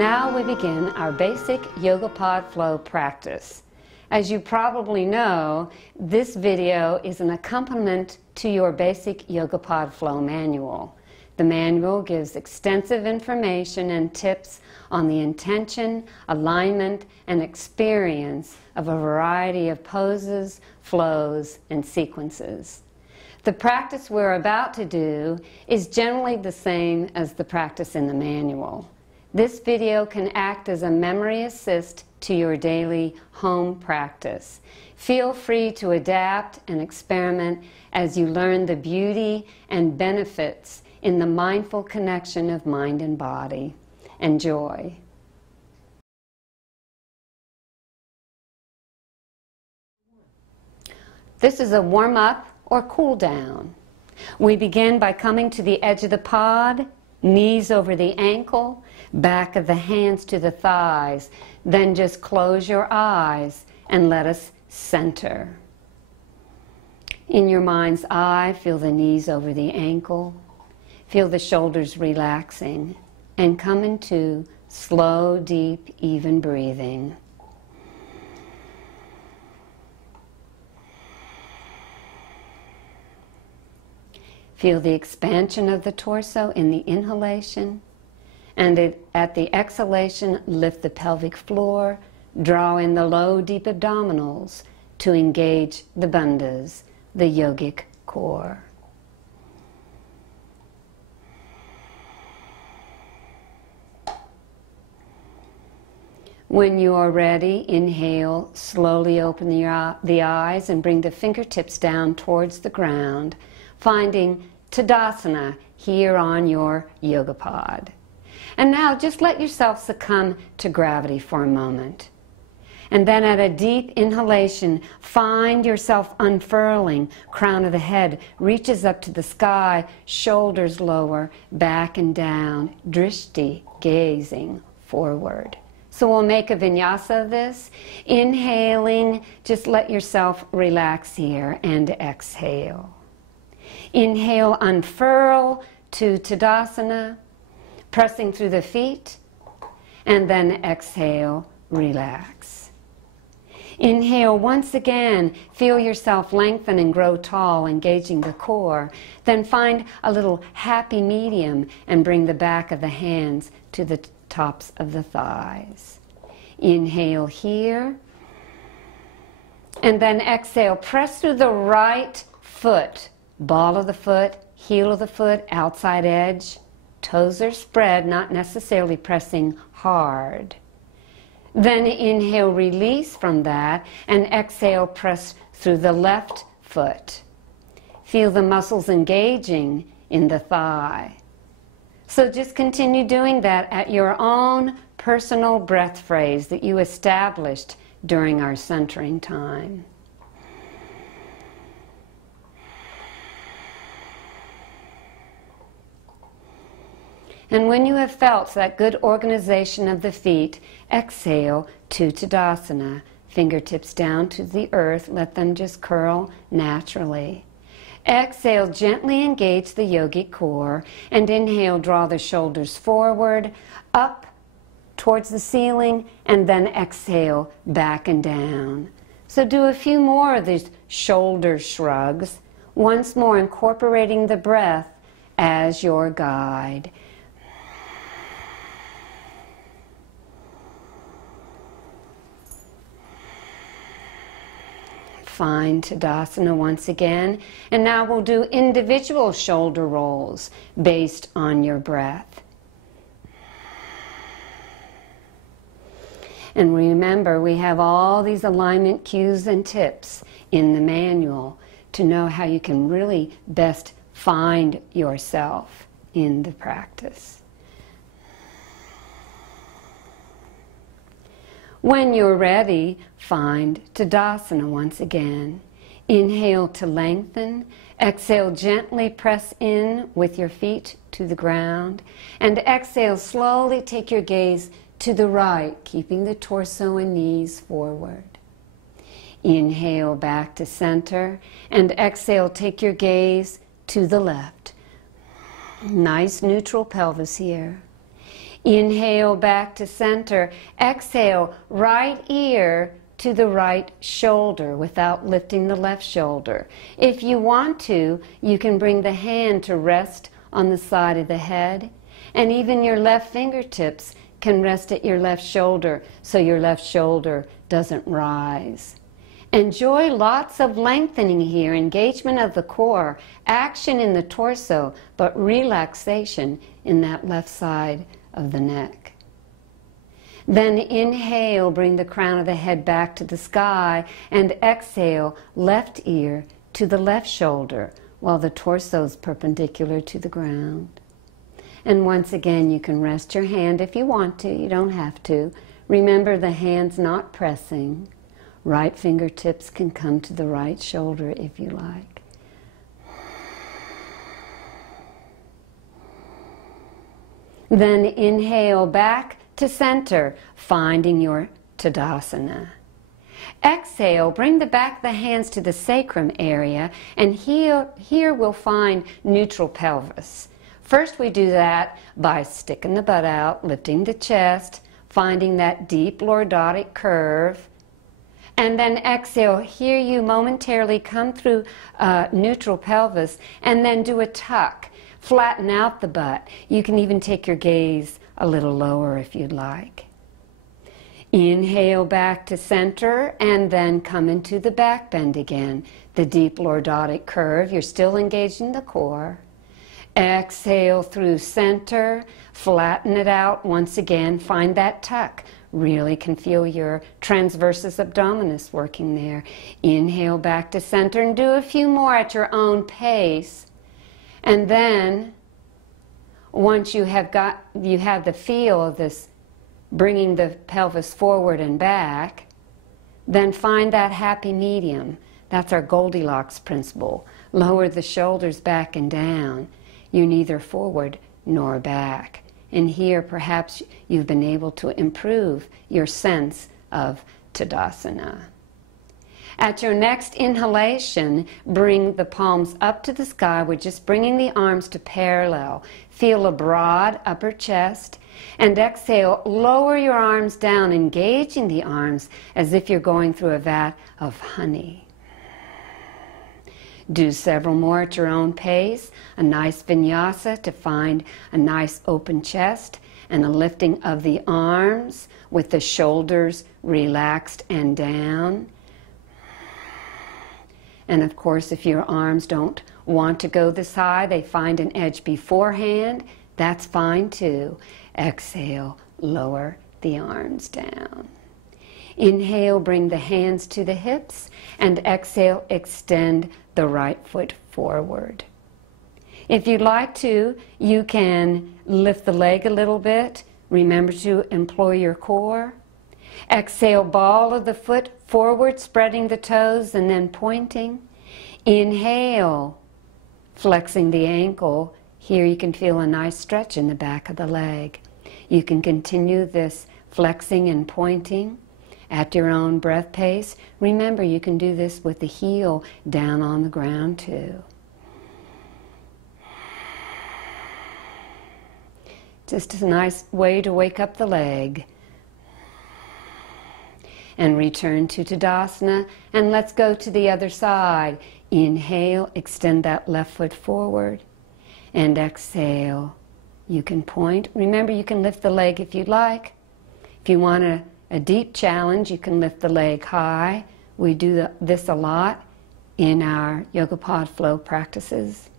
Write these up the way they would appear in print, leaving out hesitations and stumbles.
now we begin our basic Yogapod Flow practice. As you probably know, this video is an accompaniment to your basic Yogapod Flow manual. The manual gives extensive information and tips on the intention, alignment, and experience of a variety of poses, flows, and sequences. The practice we're about to do is generally the same as the practice in the manual. This video can act as a memory assist to your daily home practice. Feel free to adapt and experiment as you learn the beauty and benefits in the mindful connection of mind and body. Enjoy. This is a warm-up or cool down. We begin by coming to the edge of the pod, knees over the ankle, back of the hands to the thighs. Then just close your eyes and let us center. In your mind's eye, feel the knees over the ankle. Feel the shoulders relaxing and come into slow, deep, even breathing. Feel the expansion of the torso in the inhalation, and at the exhalation, lift the pelvic floor, draw in the low, deep abdominals to engage the bandhas, the yogic core. When you are ready, inhale, slowly open the eyes and bring the fingertips down towards the ground, finding Tadasana here on your Yogapod. And now just let yourself succumb to gravity for a moment. And then at a deep inhalation, find yourself unfurling. Crown of the head reaches up to the sky, shoulders lower, back and down, drishti, gazing forward. So we'll make a vinyasa of this. Inhaling, just let yourself relax here and exhale. Inhale, unfurl to Tadasana, pressing through the feet, and then exhale, relax. Inhale once again, feel yourself lengthen and grow tall, engaging the core. Then find a little happy medium and bring the back of the hands to the tops of the thighs. Inhale here, and then exhale, press through the right foot, ball of the foot, heel of the foot, outside edge. Toes are spread, not necessarily pressing hard. Then inhale, release from that, and exhale, press through the left foot. Feel the muscles engaging in the thigh. So just continue doing that at your own personal breath phrase that you established during our centering time. And when you have felt that good organization of the feet, exhale to Tadasana. Fingertips down to the earth, let them just curl naturally. Exhale, gently engage the yogic core, and inhale, draw the shoulders forward, up towards the ceiling, and then exhale, back and down. So do a few more of these shoulder shrugs, once more incorporating the breath as your guide. Find Tadasana once again, and now we'll do individual shoulder rolls based on your breath. And remember, we have all these alignment cues and tips in the manual to know how you can really best find yourself in the practice. When you're ready, find Tadasana once again. Inhale to lengthen. Exhale, gently press in with your feet to the ground. And exhale, slowly take your gaze to the right, keeping the torso and knees forward. Inhale back to center. And exhale, take your gaze to the left. Nice neutral pelvis here. Inhale back to center. Exhale, right ear to the right shoulder without lifting the left shoulder. If you want to, you can bring the hand to rest on the side of the head, and even your left fingertips can rest at your left shoulder so your left shoulder doesn't rise. Enjoy lots of lengthening here, engagement of the core, action in the torso, but relaxation in that left side of the neck. Then inhale, bring the crown of the head back to the sky, and exhale, left ear to the left shoulder while the torso is perpendicular to the ground. And once again, you can rest your hand if you want to. You don't have to. Remember, the hand's not pressing. Right fingertips can come to the right shoulder if you like. Then inhale back to center, finding your Tadasana. Exhale, bring the back of the hands to the sacrum area, and here we'll find neutral pelvis. First we do that by sticking the butt out, lifting the chest, finding that deep lordotic curve, and then exhale. Here you momentarily come through neutral pelvis, and then do a tuck. Flatten out the butt. You can even take your gaze a little lower if you'd like. Inhale back to center, and then come into the back bend again. The deep lordotic curve. You're still engaged in the core. Exhale through center. Flatten it out once again. Find that tuck. Really can feel your transversus abdominis working there. Inhale back to center, and do a few more at your own pace. And then, once you have the feel of this bringing the pelvis forward and back, then find that happy medium. That's our Goldilocks principle. Lower the shoulders back and down. You're neither forward nor back. And here, perhaps you've been able to improve your sense of Tadasana. At your next inhalation, bring the palms up to the sky. We're just bringing the arms to parallel. Feel a broad upper chest. And exhale, lower your arms down, engaging the arms as if you're going through a vat of honey. Do several more at your own pace. A nice vinyasa to find a nice open chest, and a lifting of the arms with the shoulders relaxed and down. And of course, if your arms don't want to go this high, they find an edge beforehand, that's fine too. Exhale, lower the arms down. Inhale, bring the hands to the hips, and exhale, extend the right foot forward. If you'd like to, you can lift the leg a little bit. Remember to employ your core. Exhale, ball of the foot forward, spreading the toes and then pointing. Inhale, flexing the ankle. Here you can feel a nice stretch in the back of the leg. You can continue this flexing and pointing at your own breath pace. Remember, you can do this with the heel down on the ground too. Just a nice way to wake up the leg. And return to Tadasana, and let's go to the other side. Inhale, extend that left foot forward, and exhale. You can point. Remember, you can lift the leg if you'd like. If you want a deep challenge, you can lift the leg high. We do this a lot in our Yogapod Flow practices.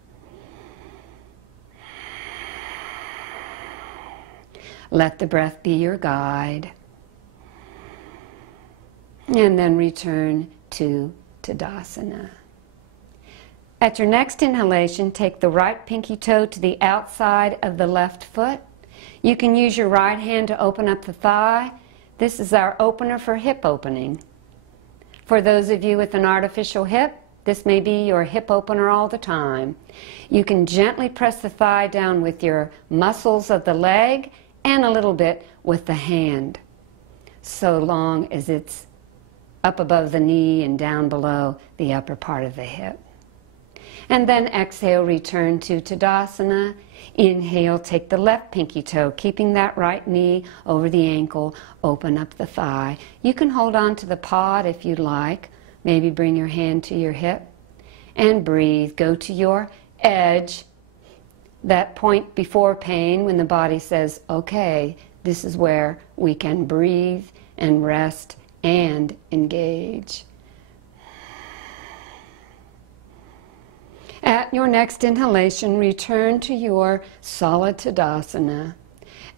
Let the breath be your guide. And then return to Tadasana. At your next inhalation, take the right pinky toe to the outside of the left foot. You can use your right hand to open up the thigh. This is our opener for hip opening. For those of you with an artificial hip, this may be your hip opener all the time. You can gently press the thigh down with your muscles of the leg and a little bit with the hand, so long as it's up above the knee and down below the upper part of the hip. And then exhale, return to Tadasana. Inhale, take the left pinky toe, keeping that right knee over the ankle, open up the thigh. You can hold on to the pod if you'd like. Maybe bring your hand to your hip and breathe. Go to your edge, that point before pain when the body says, okay, this is where we can breathe and rest and engage. At your next inhalation, return to your solid Tadasana.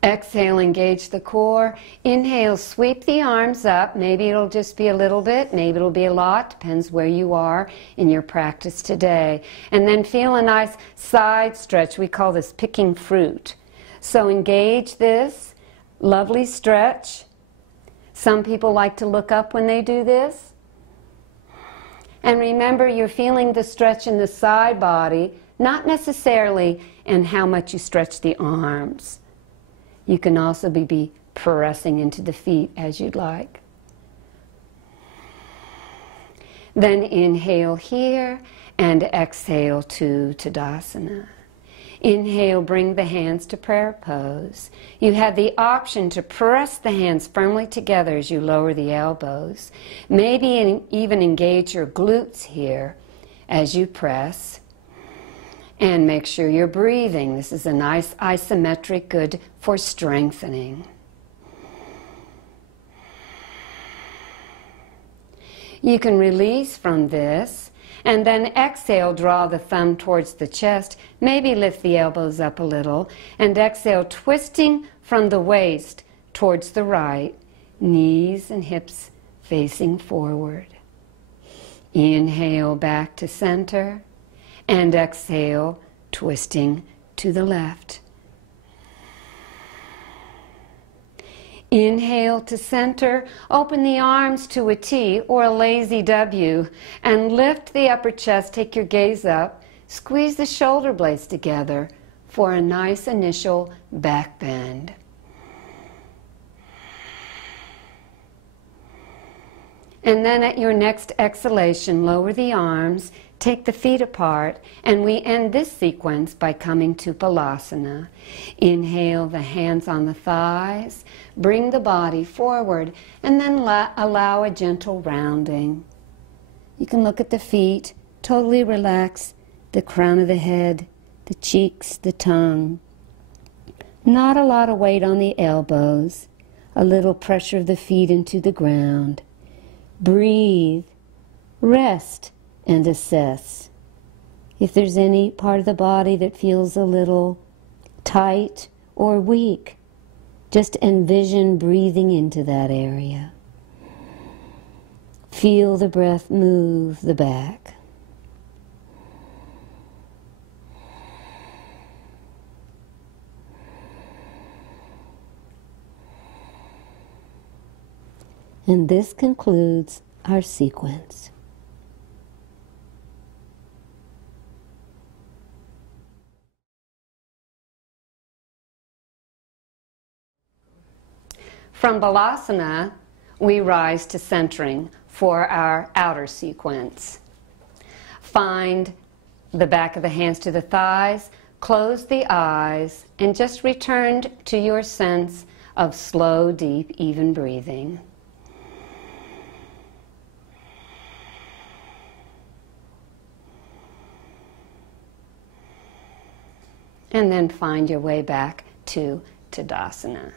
Exhale, engage the core. Inhale, sweep the arms up. Maybe it'll just be a little bit, maybe it'll be a lot, depends where you are in your practice today. And then feel a nice side stretch. We call this picking fruit. So engage this lovely stretch. Some people like to look up when they do this. And remember, you're feeling the stretch in the side body, not necessarily in how much you stretch the arms. You can also be pressing into the feet as you'd like. Then inhale here and exhale to Tadasana. Inhale, bring the hands to prayer pose. You have the option to press the hands firmly together as you lower the elbows. Maybe even engage your glutes here as you press. And make sure you're breathing. This is a nice isometric, good for strengthening. You can release from this. And then exhale, draw the thumb towards the chest, maybe lift the elbows up a little, and exhale, twisting from the waist towards the right, knees and hips facing forward. Inhale back to center, and exhale, twisting to the left. Inhale to center, open the arms to a T or a lazy W and lift the upper chest, take your gaze up, squeeze the shoulder blades together for a nice initial back bend. And then at your next exhalation, lower the arms, take the feet apart, and we end this sequence by coming to Balasana. Inhale, the hands on the thighs, bring the body forward, and then allow a gentle rounding. You can look at the feet, totally relax the crown of the head, the cheeks, the tongue. Not a lot of weight on the elbows, a little pressure of the feet into the ground. Breathe, rest, and assess. If there's any part of the body that feels a little tight or weak, just envision breathing into that area. Feel the breath move the back. And this concludes our sequence. From Balasana, we rise to centering for our outer sequence. Find the back of the hands to the thighs, close the eyes, and just return to your sense of slow, deep, even breathing. And then find your way back to Tadasana.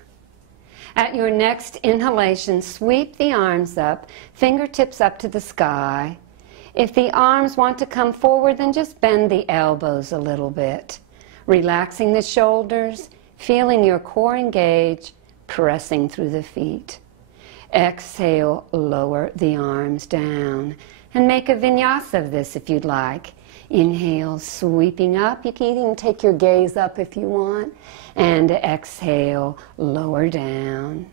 At your next inhalation, sweep the arms up, fingertips up to the sky. If the arms want to come forward, then just bend the elbows a little bit. Relaxing the shoulders, feeling your core engage, pressing through the feet. Exhale, lower the arms down. And make a vinyasa of this if you'd like. Inhale, sweeping up. You can even take your gaze up if you want. And exhale, lower down.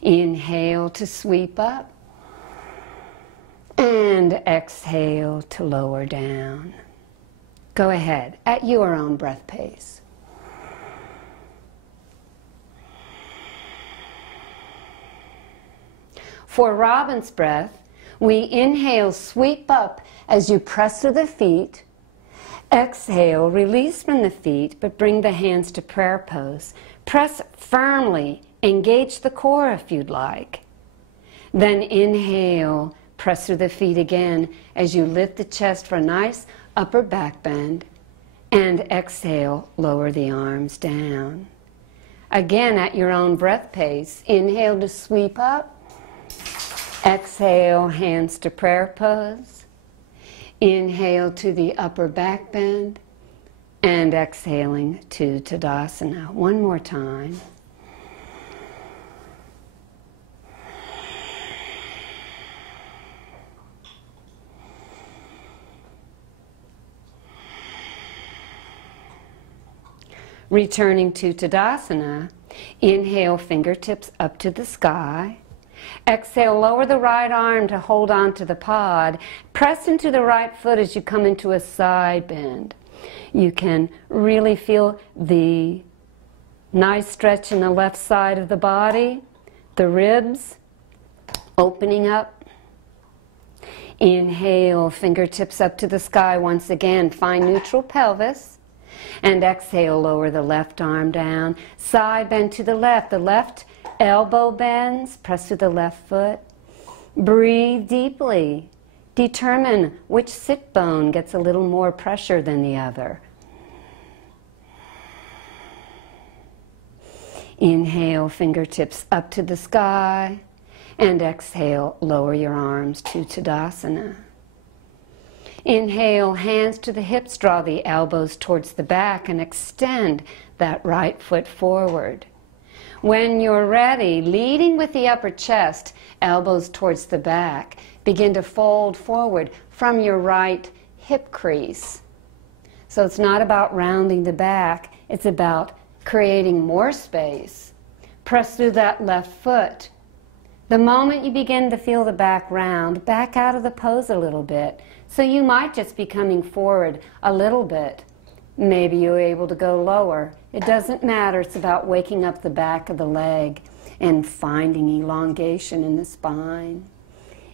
Inhale to sweep up. And exhale to lower down. Go ahead, at your own breath pace. For Robin's breath, we inhale, sweep up as you press through the feet, Exhale, release from the feet, but bring the hands to prayer pose. Press firmly, engage the core if you'd like. Then inhale, press through the feet again as you lift the chest for a nice upper back bend. And exhale, lower the arms down. Again, at your own breath pace, inhale to sweep up. Exhale, hands to prayer pose. Inhale to the upper back bend. And exhaling to Tadasana. One more time. Returning to Tadasana, inhale fingertips up to the sky. Exhale, lower the right arm to hold on to the pod. Press into the right foot as you come into a side bend. You can really feel the nice stretch in the left side of the body, the ribs opening up. Inhale, fingertips up to the sky once again. Find neutral pelvis. And exhale, lower the left arm down. Side bend to the left elbow bends. Press through the left foot. Breathe deeply. Determine which sit bone gets a little more pressure than the other. Inhale, fingertips up to the sky. And exhale, lower your arms to Tadasana. Inhale, hands to the hips, draw the elbows towards the back and extend that right foot forward. When you're ready, leading with the upper chest, elbows towards the back, begin to fold forward from your right hip crease. So it's not about rounding the back, it's about creating more space. Press through that left foot. The moment you begin to feel the back round, back out of the pose a little bit. So you might just be coming forward a little bit. Maybe you're able to go lower. It doesn't matter. It's about waking up the back of the leg and finding elongation in the spine.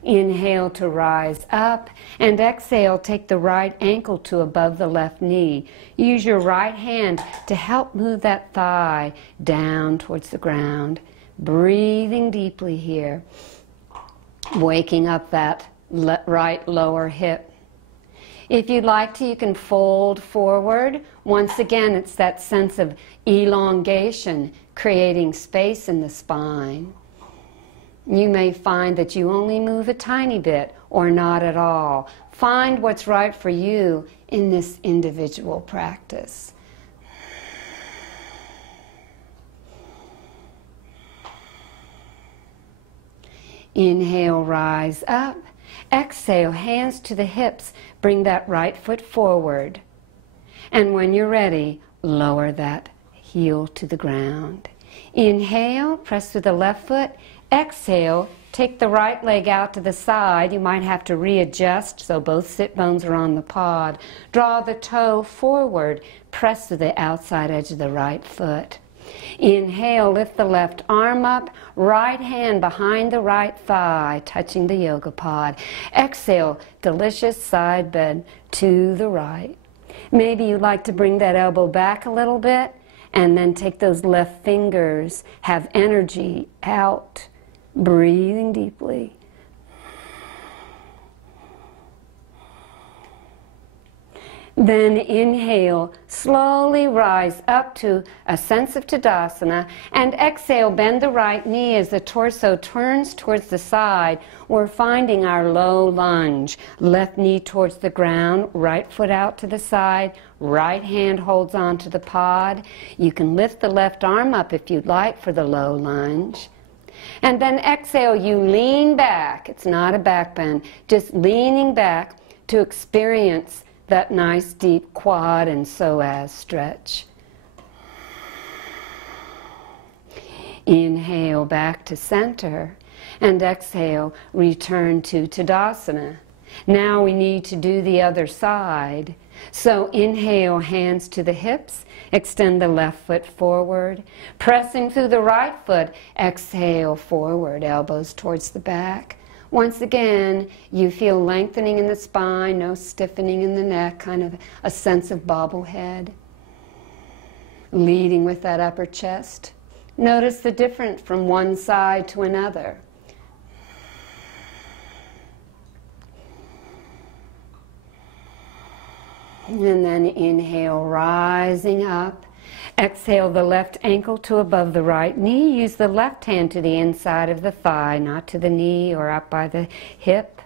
Inhale to rise up, and exhale, take the right ankle to above the left knee. Use your right hand to help move that thigh down towards the ground. Breathing deeply here. Waking up that right lower hip. If you'd like to, you can fold forward. Once again, it's that sense of elongation, creating space in the spine. You may find that you only move a tiny bit or not at all. Find what's right for you in this individual practice. Inhale, rise up. Exhale, hands to the hips. Bring that right foot forward. And when you're ready, lower that heel to the ground. Inhale, press through the left foot. Exhale, take the right leg out to the side. You might have to readjust so both sit bones are on the pod. Draw the toe forward. Press to the outside edge of the right foot. Inhale, lift the left arm up, right hand behind the right thigh, touching the Yogapod. Exhale, delicious side bend to the right. Maybe you'd like to bring that elbow back a little bit and then take those left fingers, have energy out, breathing deeply. Then inhale, slowly rise up to a sense of Tadasana, and exhale, bend the right knee as the torso turns towards the side. We're finding our low lunge. Left knee towards the ground, right foot out to the side, right hand holds onto the pod. You can lift the left arm up if you'd like for the low lunge. And then exhale, you lean back. It's not a back bend, just leaning back to experience that nice deep quad and psoas stretch. Inhale back to center, and exhale, return to Tadasana. Now we need to do the other side. So inhale, hands to the hips, extend the left foot forward, pressing through the right foot, exhale forward, elbows towards the back. Once again, you feel lengthening in the spine, no stiffening in the neck, kind of a sense of bobblehead. Leading with that upper chest. Notice the difference from one side to another. And then inhale, rising up. Exhale the left ankle to above the right knee. Use the left hand to the inside of the thigh, not to the knee or up by the hip.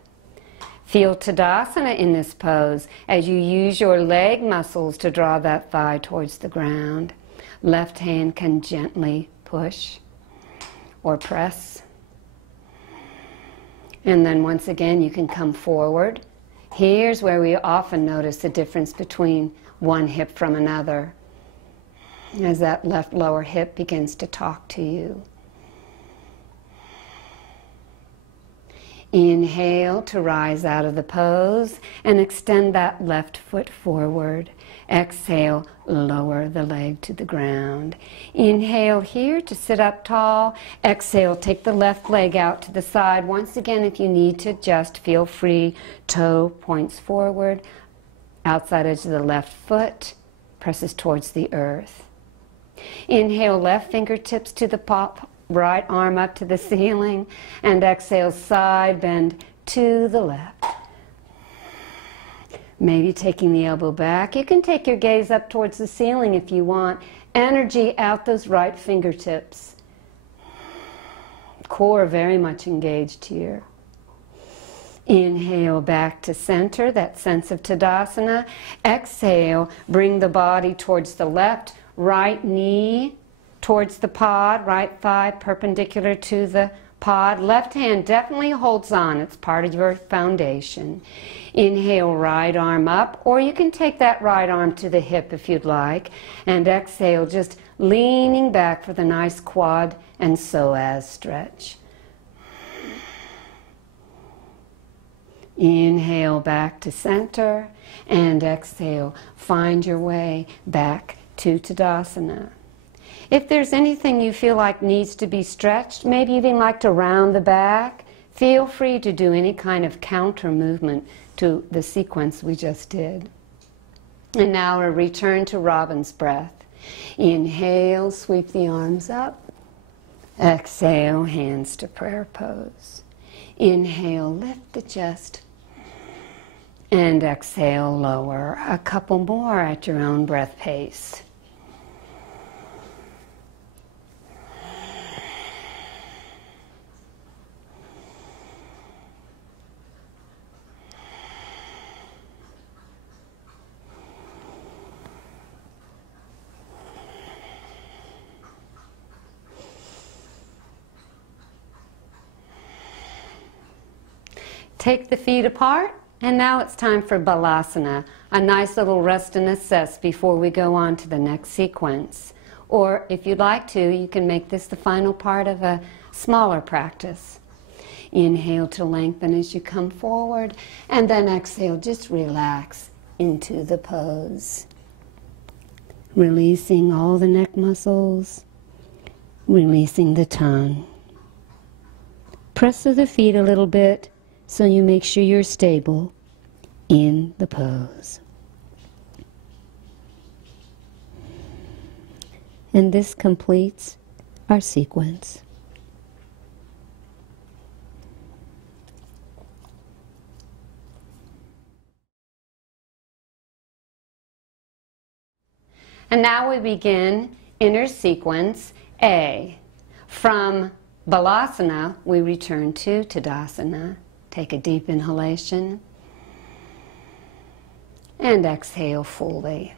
Feel Tadasana in this pose as you use your leg muscles to draw that thigh towards the ground. Left hand can gently push or press. And then once again you can come forward. Here's where we often notice the difference between one hip from another, as that left lower hip begins to talk to you. Inhale to rise out of the pose and extend that left foot forward. Exhale, lower the leg to the ground. Inhale here to sit up tall. Exhale, take the left leg out to the side. Once again, if you need to, just feel free. Toe points forward. Outside edge of the left foot presses towards the earth. Inhale, left fingertips to the pop, right arm up to the ceiling. And exhale, side bend to the left. Maybe taking the elbow back. You can take your gaze up towards the ceiling if you want. Energy out those right fingertips. Core very much engaged here. Inhale back to center, that sense of Tadasana. Exhale, bring the body towards the left, right knee towards the pod, right thigh perpendicular to the pod. Left hand definitely holds on. It's part of your foundation. Inhale, right arm up, or you can take that right arm to the hip if you'd like. And exhale, just leaning back for the nice quad and psoas stretch. Inhale back to center, and exhale, find your way back to Tadasana. If there's anything you feel like needs to be stretched, maybe you'd even like to round the back, feel free to do any kind of counter movement to the sequence we just did. And now a return to Robin's breath. Inhale, sweep the arms up. Exhale, hands to prayer pose. Inhale, lift the chest. And exhale, lower. A couple more at your own breath pace. Take the feet apart, and now it's time for Balasana, a nice little rest and assess before we go on to the next sequence. Or if you'd like to, you can make this the final part of a smaller practice. Inhale to lengthen as you come forward, and then exhale, just relax into the pose. Releasing all the neck muscles, releasing the tongue. Press through the feet a little bit, so you make sure you're stable in the pose. And this completes our sequence. And now we begin inner sequence A. From Balasana, we return to Tadasana. Take a deep inhalation and exhale fully.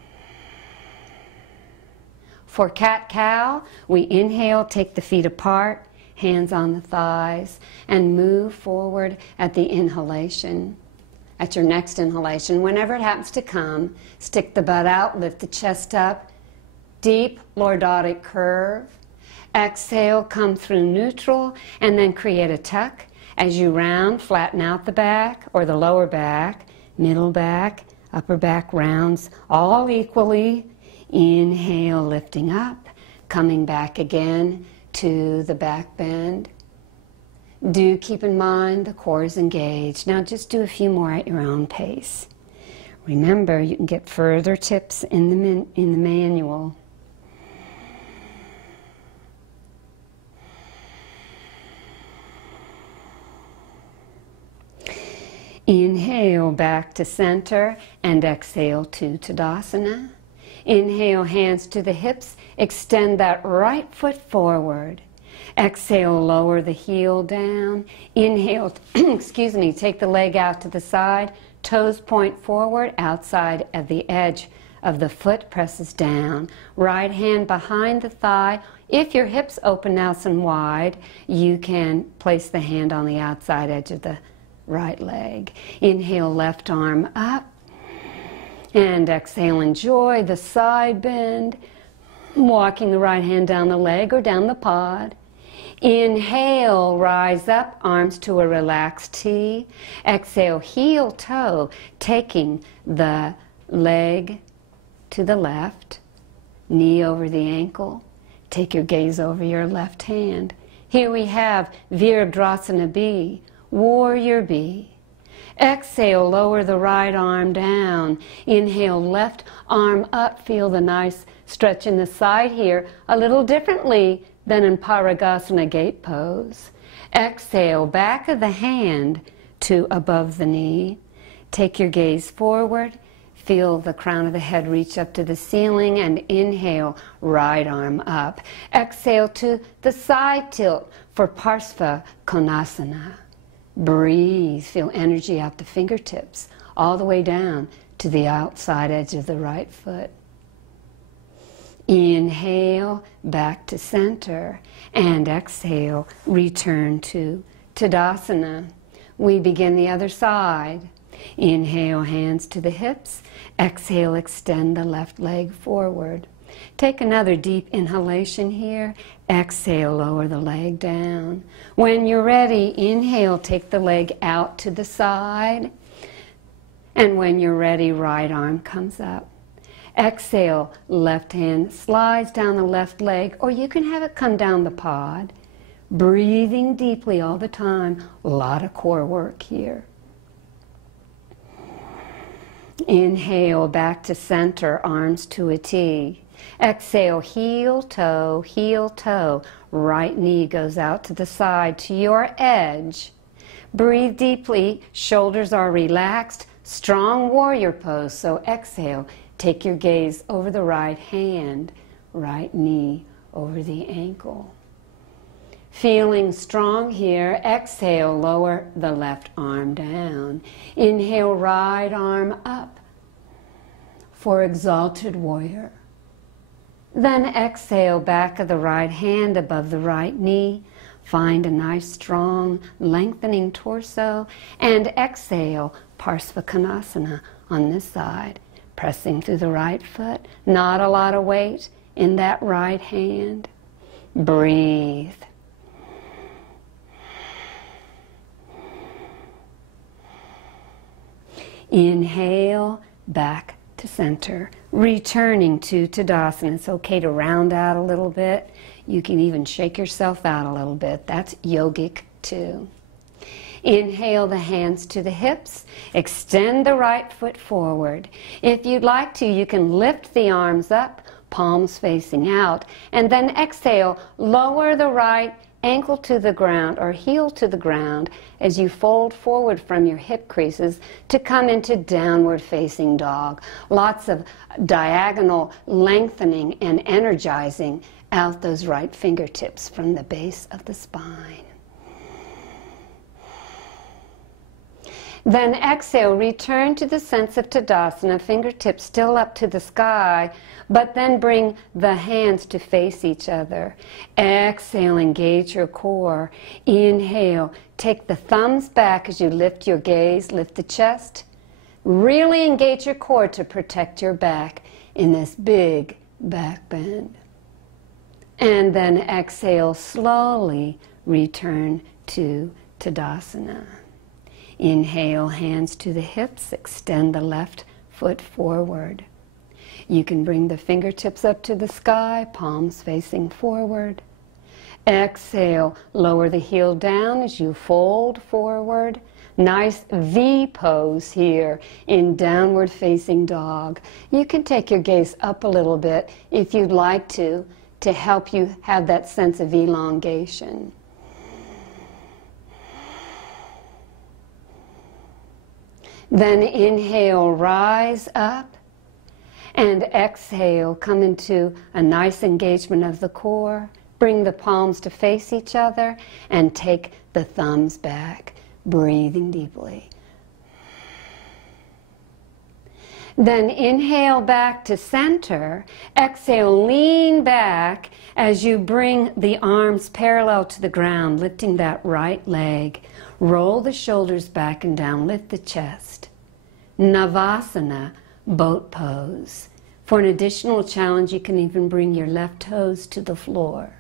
For cat-cow, we inhale, take the feet apart, hands on the thighs, and move forward at the inhalation. At your next inhalation, whenever it happens to come, stick the butt out, lift the chest up, deep lordotic curve. Exhale, come through neutral, and then create a tuck. As you round, flatten out the back or the lower back, middle back, upper back rounds all equally. Inhale, lifting up, coming back again to the back bend. Do keep in mind the core is engaged. Now just do a few more at your own pace. Remember, you can get further tips in the manual. Inhale back to center and exhale to Tadasana. Inhale, hands to the hips, extend that right foot forward. Exhale, lower the heel down. Inhale, excuse me, take the leg out to the side, toes point forward, outside of the edge of the foot presses down. Right hand behind the thigh. If your hips open nice and wide, you can place the hand on the outside edge of the right leg. Inhale, left arm up. And exhale, enjoy the side bend. Walking the right hand down the leg or down the pod. Inhale, rise up, arms to a relaxed T. Exhale, heel toe, taking the leg to the left, knee over the ankle. Take your gaze over your left hand. Here we have Virabhadrasana B, Warrior B. Exhale, lower the right arm down. Inhale, left arm up. Feel the nice stretch in the side here, a little differently than in Parigasana gate pose. Exhale, back of the hand to above the knee. Take your gaze forward. Feel the crown of the head reach up to the ceiling, and inhale, right arm up. Exhale to the side tilt for Parsva Konasana. Breathe, feel energy out the fingertips, all the way down to the outside edge of the right foot. Inhale, back to center, and exhale, return to Tadasana. We begin the other side. Inhale, hands to the hips. Exhale, extend the left leg forward. Take another deep inhalation here. Exhale, lower the leg down. When you're ready, inhale, take the leg out to the side. And when you're ready, right arm comes up. Exhale, left hand slides down the left leg, or you can have it come down the pod. Breathing deeply all the time. A lot of core work here. Inhale, back to center, arms to a T. Exhale, heel, toe, right knee goes out to the side to your edge. Breathe deeply, shoulders are relaxed, strong warrior pose. So exhale, take your gaze over the right hand, right knee over the ankle. Feeling strong here, exhale, lower the left arm down. Inhale, right arm up for exalted warrior. Then exhale, back of the right hand above the right knee. Find a nice, strong, lengthening torso. And exhale, Parsva Konasana on this side. Pressing through the right foot. Not a lot of weight in that right hand. Breathe. Inhale, back to center, returning to Tadasana. It's okay to round out a little bit. You can even shake yourself out a little bit. That's yogic too. Inhale the hands to the hips. Extend the right foot forward. If you'd like to, you can lift the arms up, palms facing out, and then exhale, lower the right ankle to the ground or heel to the ground as you fold forward from your hip creases to come into downward facing dog. Lots of diagonal lengthening and energizing out those right fingertips from the base of the spine. Then exhale, return to the sense of Tadasana, fingertips still up to the sky, but then bring the hands to face each other. Exhale, engage your core. Inhale, take the thumbs back as you lift your gaze, lift the chest. Really engage your core to protect your back in this big back bend. And then exhale, slowly return to Tadasana. Inhale, hands to the hips, extend the left foot forward. You can bring the fingertips up to the sky, palms facing forward. Exhale, lower the heel down as you fold forward. Nice V pose here in downward facing dog. You can take your gaze up a little bit if you'd like to help you have that sense of elongation. Then inhale, rise up, and exhale, come into a nice engagement of the core. Bring the palms to face each other and take the thumbs back, breathing deeply. Then inhale back to center. Exhale, lean back as you bring the arms parallel to the ground, lifting that right leg. Roll the shoulders back and down, lift the chest. Navasana, boat pose. For an additional challenge, you can even bring your left toes to the floor.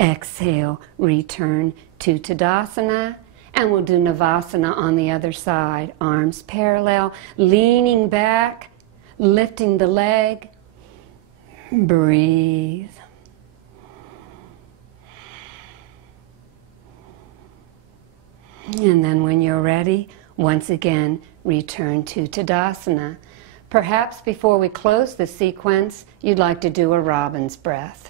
Exhale, return to Tadasana, and we'll do Navasana on the other side. Arms parallel, leaning back, lifting the leg. Breathe. And then when you're ready, once again, return to Tadasana. Perhaps before we close the sequence, you'd like to do a robin's breath.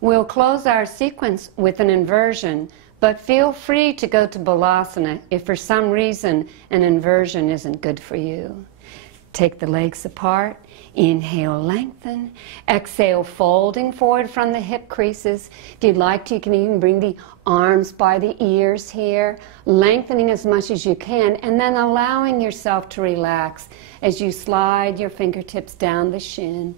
We'll close our sequence with an inversion, but feel free to go to Balasana if for some reason an inversion isn't good for you. Take the legs apart, inhale, lengthen, exhale, folding forward from the hip creases. If you'd like to, you can even bring the arms by the ears here, lengthening as much as you can, and then allowing yourself to relax as you slide your fingertips down the shin.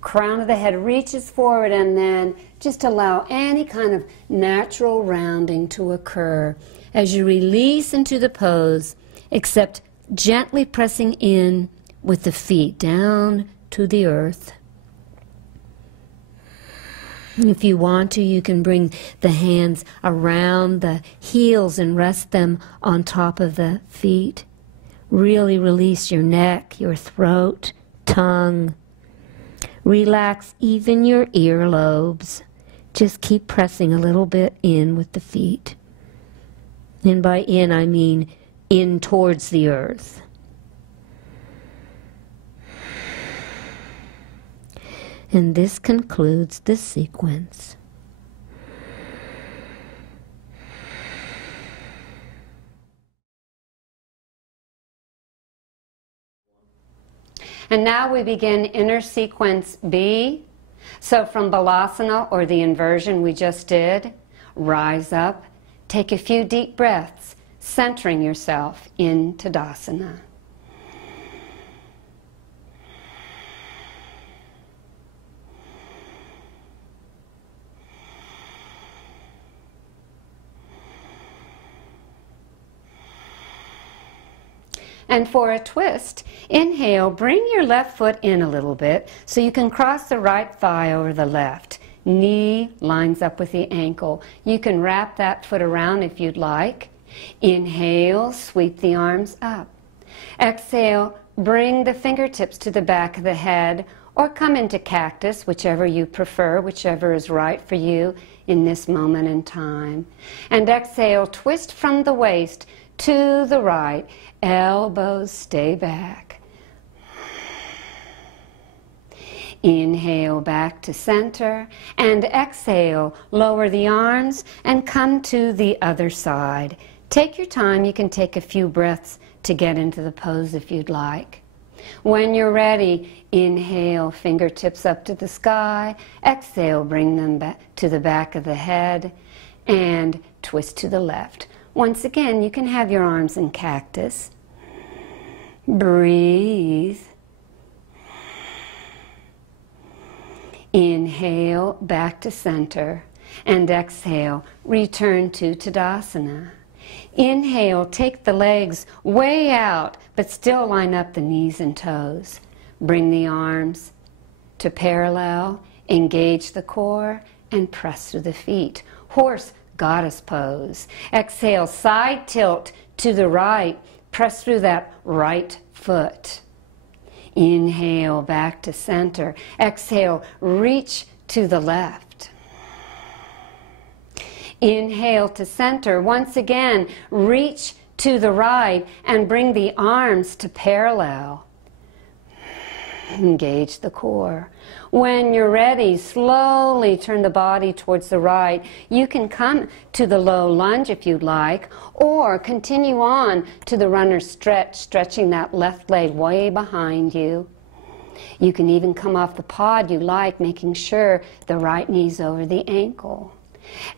Crown of the head reaches forward, and then just allow any kind of natural rounding to occur as you release into the pose, except gently pressing in with the feet down to the earth. If you want to, you can bring the hands around the heels and rest them on top of the feet. Really release your neck, your throat, tongue. Relax even your earlobes. Just keep pressing a little bit in with the feet. And by in, I mean in towards the earth. And this concludes the sequence. And now we begin inner sequence B. So from Balasana, or the inversion we just did, rise up, take a few deep breaths, centering yourself in Tadasana. And for a twist, inhale, bring your left foot in a little bit so you can cross the right thigh over the left. Knee lines up with the ankle. You can wrap that foot around if you'd like. Inhale, sweep the arms up. Exhale, bring the fingertips to the back of the head or come into cactus, whichever you prefer, whichever is right for you in this moment in time. And exhale, twist from the waist to the right. Elbows stay back. Inhale back to center, and exhale, lower the arms and come to the other side. Take your time. You can take a few breaths to get into the pose if you'd like. When you're ready, inhale, fingertips up to the sky. Exhale, bring them back to the back of the head and twist to the left. Once again, you can have your arms in cactus. Breathe. Inhale, back to center, and exhale, return to Tadasana. Inhale, take the legs way out, but still line up the knees and toes. Bring the arms to parallel, engage the core, and press through the feet. Horse goddess pose. Exhale, side tilt to the right, press through that right foot. Inhale, back to center. Exhale, reach to the left. Inhale to center. Once again, reach to the right and bring the arms to parallel. Engage the core. When you're ready, slowly turn the body towards the right. You can come to the low lunge if you'd like, or continue on to the runner's stretch, stretching that left leg way behind you. You can even come off the pod you like, making sure the right knee's over the ankle.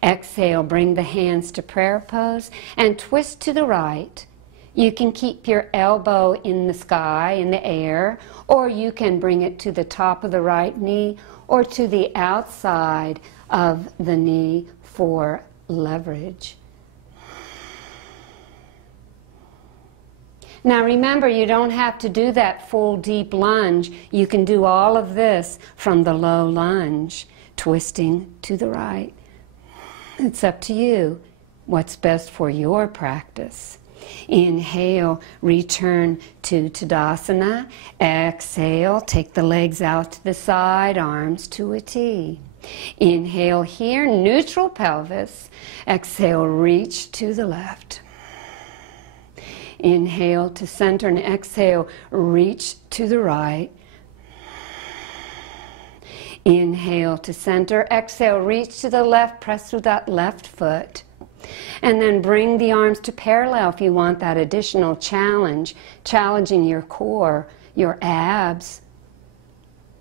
Exhale, bring the hands to prayer pose and twist to the right. You can keep your elbow in the sky, in the air, or you can bring it to the top of the right knee or to the outside of the knee for leverage. Now remember, you don't have to do that full deep lunge. You can do all of this from the low lunge, twisting to the right. It's up to you what's best for your practice. Inhale, return to Tadasana. Exhale, take the legs out to the side, arms to a T. Inhale here, neutral pelvis. Exhale, reach to the left. Inhale to center and exhale, reach to the right. Inhale to center, exhale, reach to the left, press through that left foot. And then bring the arms to parallel if you want that additional challenge, challenging your core, your abs,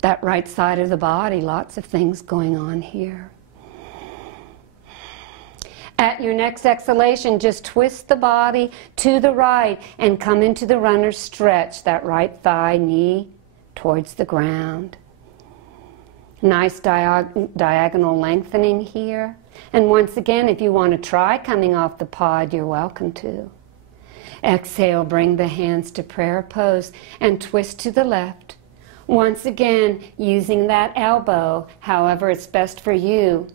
that right side of the body, lots of things going on here. At your next exhalation, just twist the body to the right and come into the runner's stretch, that right thigh, knee towards the ground. Nice diagonal lengthening here. And once again, if you want to try coming off the pod, you're welcome to. Exhale, bring the hands to prayer pose and twist to the left. Once again, using that elbow, however it's best for you.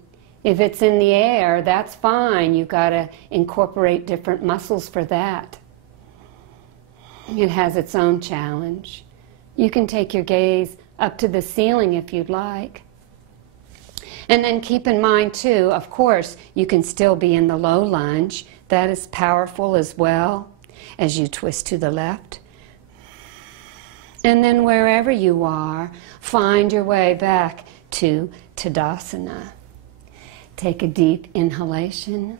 If it's in the air, that's fine. You've got to incorporate different muscles for that. It has its own challenge. You can take your gaze up to the ceiling if you'd like. And then keep in mind too, of course, you can still be in the low lunge. That is powerful as well as you twist to the left. And then wherever you are, find your way back to Tadasana. Take a deep inhalation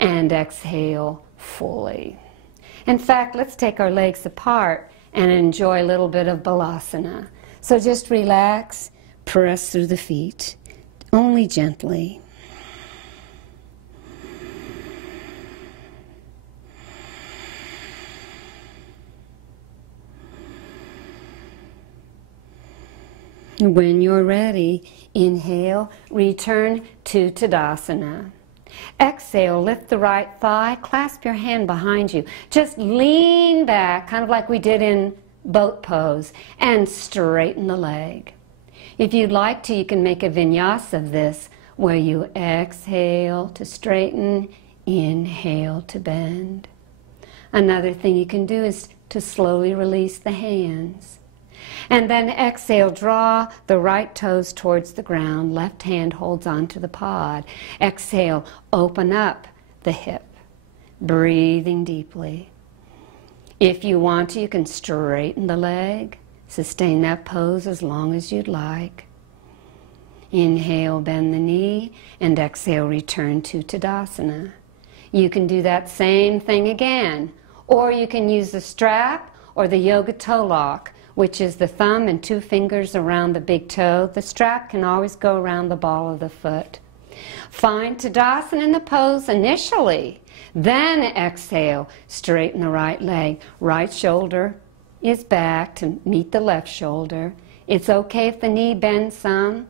and exhale fully. In fact, let's take our legs apart and enjoy a little bit of Balasana. So just relax, press through the feet, only gently. When you're ready, inhale, return to Tadasana. Exhale, lift the right thigh, clasp your hand behind you. Just lean back, kind of like we did in boat pose, and straighten the leg. If you'd like to, you can make a vinyasa of this, where you exhale to straighten, inhale to bend. Another thing you can do is to slowly release the hands. And then exhale, draw the right toes towards the ground, left hand holds onto the pod. Exhale, open up the hip, breathing deeply. If you want to, you can straighten the leg, sustain that pose as long as you'd like. Inhale, bend the knee, and exhale, return to Tadasana. You can do that same thing again, or you can use the strap or the yoga toe lock, which is the thumb and 2 fingers around the big toe. The strap can always go around the ball of the foot. Find Tadasana in the pose initially. Then exhale, straighten the right leg. Right shoulder is back to meet the left shoulder. It's okay if the knee bends some.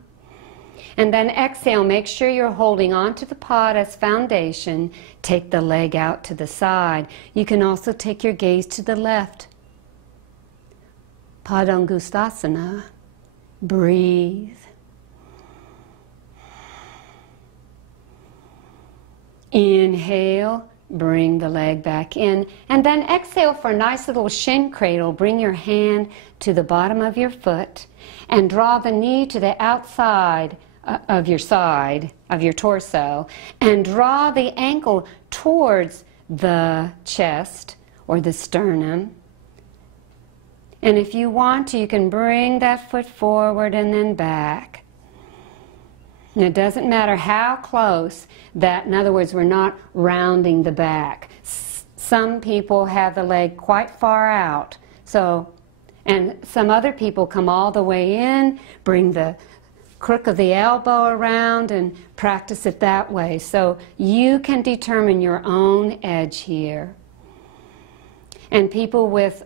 And then exhale, make sure you're holding onto the pod as foundation. Take the leg out to the side. You can also take your gaze to the left. Padangusthasana. Breathe. Inhale, bring the leg back in. And then exhale for a nice little shin cradle. Bring your hand to the bottom of your foot and draw the knee to the outside of your side, of your torso, and draw the ankle towards the chest or the sternum. And if you want to, you can bring that foot forward and then back. And it doesn't matter how close that, in other words, we're not rounding the back. Some people have the leg quite far out. And some other people come all the way in, bring the crook of the elbow around and practice it that way. So you can determine your own edge here. And people with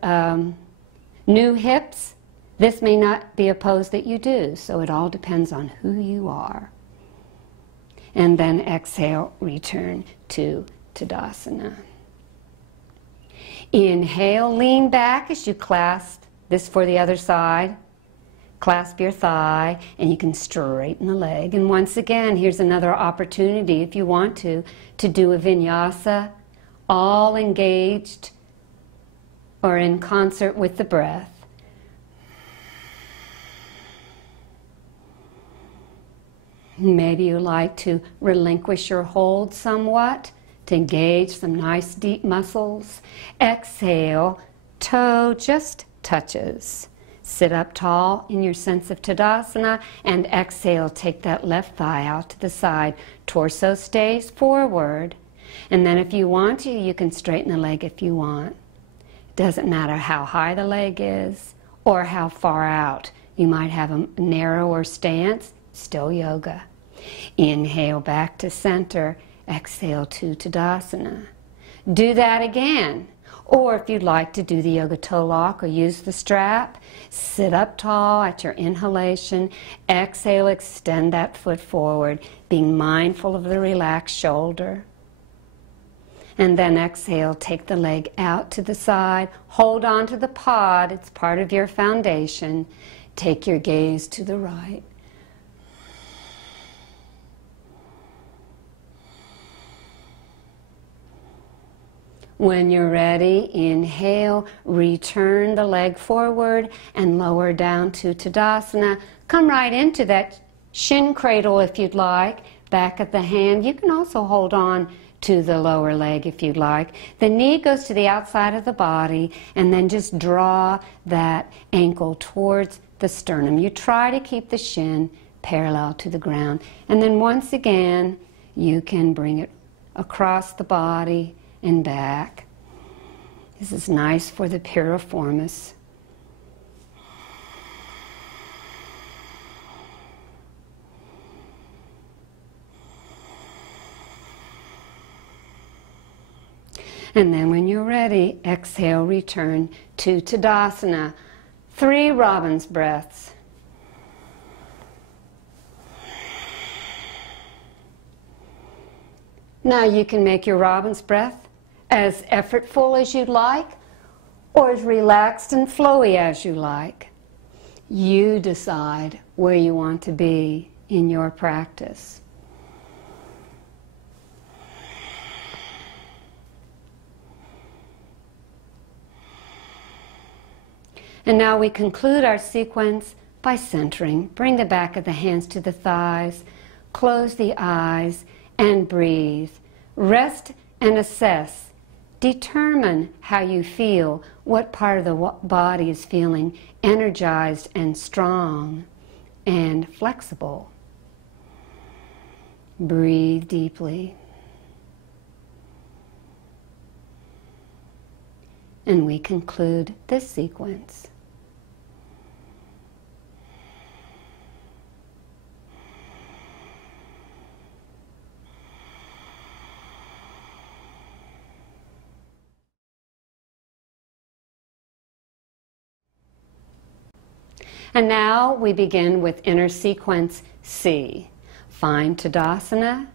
new hips, this may not be a pose that you do, so it all depends on who you are. And then exhale, return to Tadasana. Inhale, lean back as you clasp, this for the other side. Clasp your thigh, and you can straighten the leg. And once again, here's another opportunity, if you want to do a vinyasa, all engaged or in concert with the breath. Maybe you like to relinquish your hold somewhat, to engage some nice deep muscles. Exhale, toe just touches. Sit up tall in your sense of Tadasana, and exhale, take that left thigh out to the side. Torso stays forward. And then if you want to, you can straighten the leg if you want. It doesn't matter how high the leg is or how far out. You might have a narrower stance, still yoga. Inhale back to center, exhale to Tadasana. Do that again. Or if you'd like to do the yoga toe lock or use the strap, sit up tall at your inhalation. Exhale, extend that foot forward, being mindful of the relaxed shoulder. And then exhale, take the leg out to the side. Hold on to the pod, it's part of your foundation. Take your gaze to the right. When you're ready, inhale, return the leg forward and lower down to Tadasana. Come right into that shin cradle if you'd like, back of the hand. You can also hold on to the lower leg if you'd like. The knee goes to the outside of the body, and then just draw that ankle towards the sternum. You try to keep the shin parallel to the ground. And then once again, you can bring it across the body and back. This is nice for the piriformis. And then when you're ready, exhale, return to Tadasana. 3 robin's breaths. Now you can make your robin's breath as effortful as you'd like, or as relaxed and flowy as you like. You decide where you want to be in your practice. And now we conclude our sequence by centering. Bring the back of the hands to the thighs, close the eyes, and breathe. Rest and assess. Determine how you feel, what part of the body is feeling energized and strong and flexible. Breathe deeply. And we conclude this sequence. And now we begin with inner sequence C. Find Tadasana,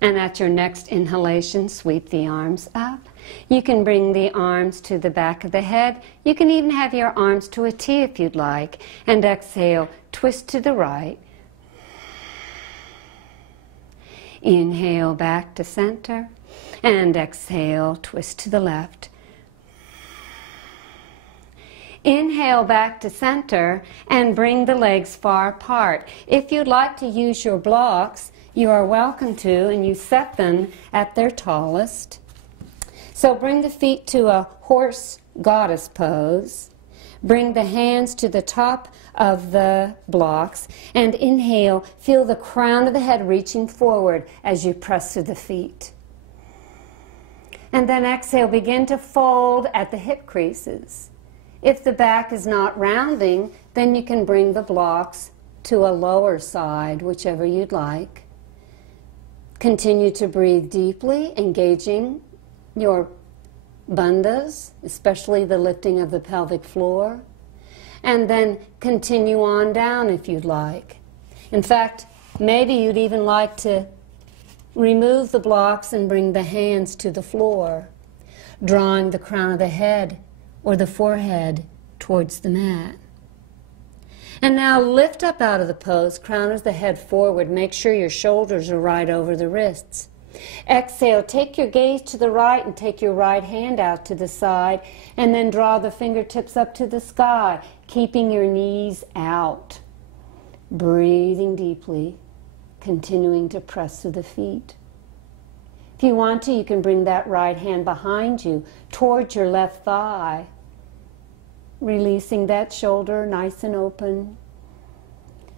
and at your next inhalation, sweep the arms up. You can bring the arms to the back of the head. You can even have your arms to a T if you'd like. And exhale, twist to the right. Inhale back to center. And exhale, twist to the left. Inhale back to center and bring the legs far apart. If you'd like to use your blocks, you are welcome to, and you set them at their tallest. So bring the feet to a horse goddess pose. Bring the hands to the top of the blocks and inhale, feel the crown of the head reaching forward as you press through the feet. And then exhale, begin to fold at the hip creases. If the back is not rounding, then you can bring the blocks to a lower side, whichever you'd like. Continue to breathe deeply, engaging your bandhas, especially the lifting of the pelvic floor. And then continue on down if you'd like. In fact, maybe you'd even like to remove the blocks and bring the hands to the floor, drawing the crown of the head or the forehead towards the mat. And now lift up out of the pose, crown of the head forward. Make sure your shoulders are right over the wrists. Exhale, take your gaze to the right and take your right hand out to the side, and then draw the fingertips up to the sky, keeping your knees out. Breathing deeply, continuing to press through the feet. If you want to, you can bring that right hand behind you towards your left thigh, releasing that shoulder nice and open.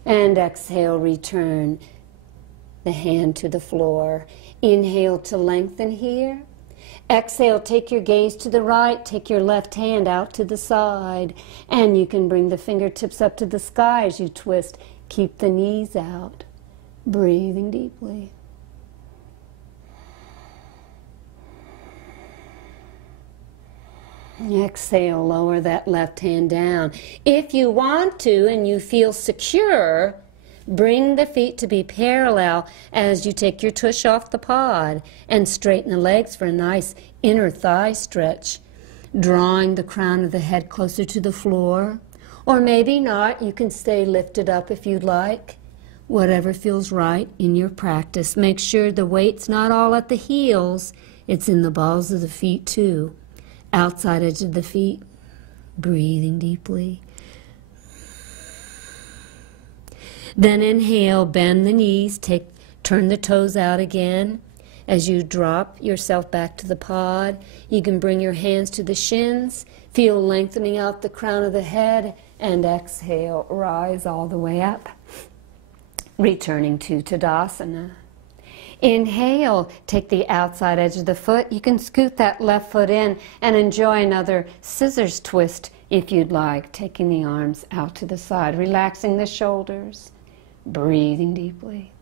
And exhale, return the hand to the floor. Inhale to lengthen here. Exhale, take your gaze to the right, take your left hand out to the side, and you can bring the fingertips up to the sky as you twist. Keep the knees out. Breathing deeply. Exhale, lower that left hand down. If you want to and you feel secure, bring the feet to be parallel as you take your tush off the pod and straighten the legs for a nice inner thigh stretch, drawing the crown of the head closer to the floor. Or maybe not, you can stay lifted up if you'd like. Whatever feels right in your practice. Make sure the weight's not all at the heels, it's in the balls of the feet too. Outside edge of the feet, breathing deeply. Then inhale, bend the knees, turn the toes out again. As you drop yourself back to the pod, you can bring your hands to the shins, feel lengthening out the crown of the head, and exhale, rise all the way up, returning to Tadasana. Inhale, take the outside edge of the foot. You can scoot that left foot in and enjoy another scissors twist if you'd like, taking the arms out to the side, relaxing the shoulders, breathing deeply.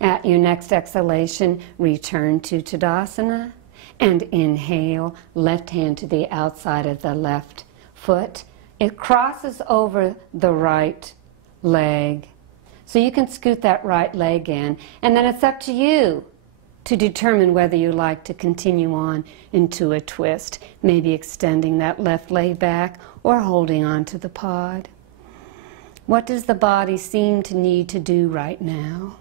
At your next exhalation, return to Tadasana and inhale, left hand to the outside of the left foot. It crosses over the right leg. So you can scoot that right leg in, and then it's up to you to determine whether you like to continue on into a twist, maybe extending that left leg back or holding on to the pod. What does the body seem to need to do right now?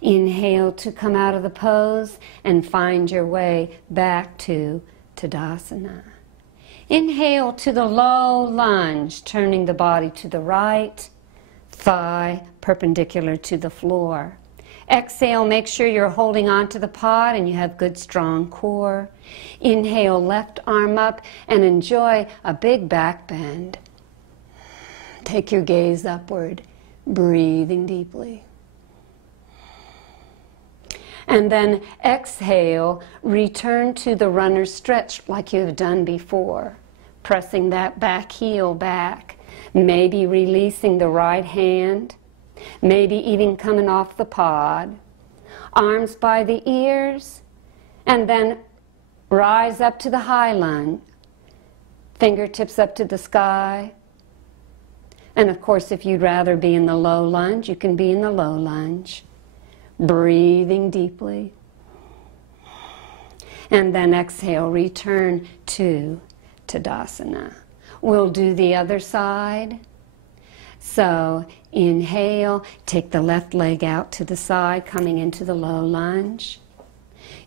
Inhale to come out of the pose and find your way back to Tadasana. Inhale to the low lunge, turning the body to the right, thigh perpendicular to the floor. Exhale, make sure you're holding on to the pod and you have good strong core. Inhale, left arm up and enjoy a big back bend. Take your gaze upward, breathing deeply. And then exhale, return to the runner's stretch like you have done before, pressing that back heel back, maybe releasing the right hand, maybe even coming off the pod, arms by the ears, and then rise up to the high lunge, fingertips up to the sky. And of course, if you'd rather be in the low lunge, you can be in the low lunge. Breathing deeply. And then exhale, return to Tadasana. We'll do the other side. So inhale, take the left leg out to the side, coming into the low lunge.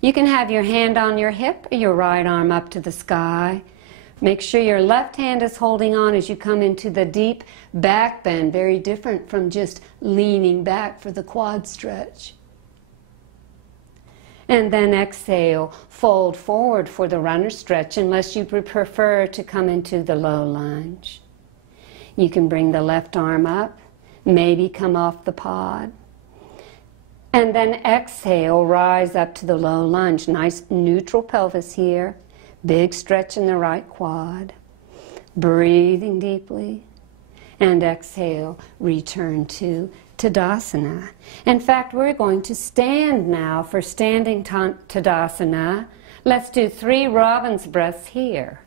You can have your hand on your hip or your right arm up to the sky. Make sure your left hand is holding on as you come into the deep back bend, very different from just leaning back for the quad stretch. And then exhale, fold forward for the runner stretch unless you prefer to come into the low lunge. You can bring the left arm up, maybe come off the pod. And then exhale, rise up to the low lunge. Nice neutral pelvis here. Big stretch in the right quad. Breathing deeply. And exhale, return to Tadasana. In fact, we're going to stand now for standing Tadasana. Let's do 3 robin's breaths here.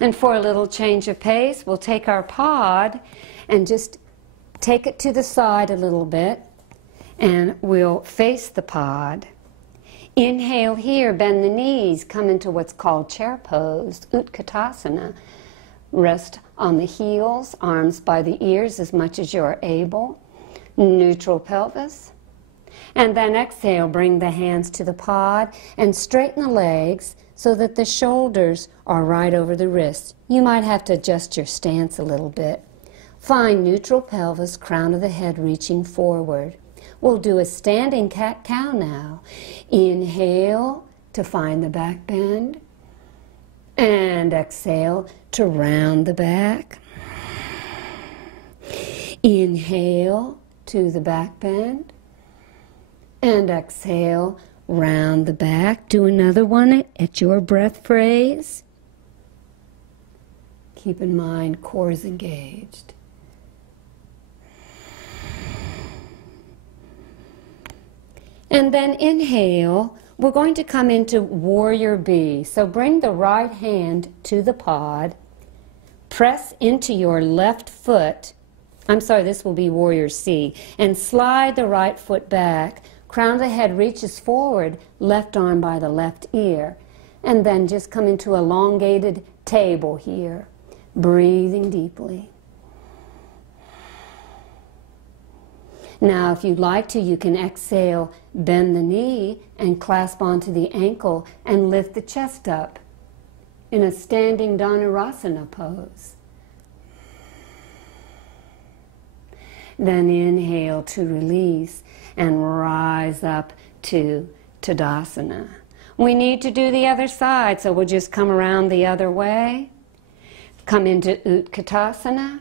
And for a little change of pace, we'll take our pod and just take it to the side a little bit, and we'll face the pod. Inhale here, bend the knees, come into what's called chair pose, Utkatasana. Rest on the heels, arms by the ears as much as you're able. Neutral pelvis. And then exhale, bring the hands to the pod and straighten the legs so that the shoulders are right over the wrists. You might have to adjust your stance a little bit. Find neutral pelvis, crown of the head reaching forward. We'll do a standing cat-cow now. Inhale to find the back bend. And exhale to round the back. Inhale to the back bend. And exhale, round the back. Do another one at your breath phrase. Keep in mind, core is engaged. And then inhale, we're going to come into Warrior B. So bring the right hand to the pod, press into your left foot. I'm sorry, this will be Warrior C. And slide the right foot back. Crown of the head reaches forward, left arm by the left ear. And then just come into elongated table here. Breathing deeply. Now, if you'd like to, you can exhale, bend the knee, and clasp onto the ankle and lift the chest up in a standing Dhanurasana pose. Then inhale to release and rise up to Tadasana. We need to do the other side, so we'll just come around the other way. Come into Utkatasana.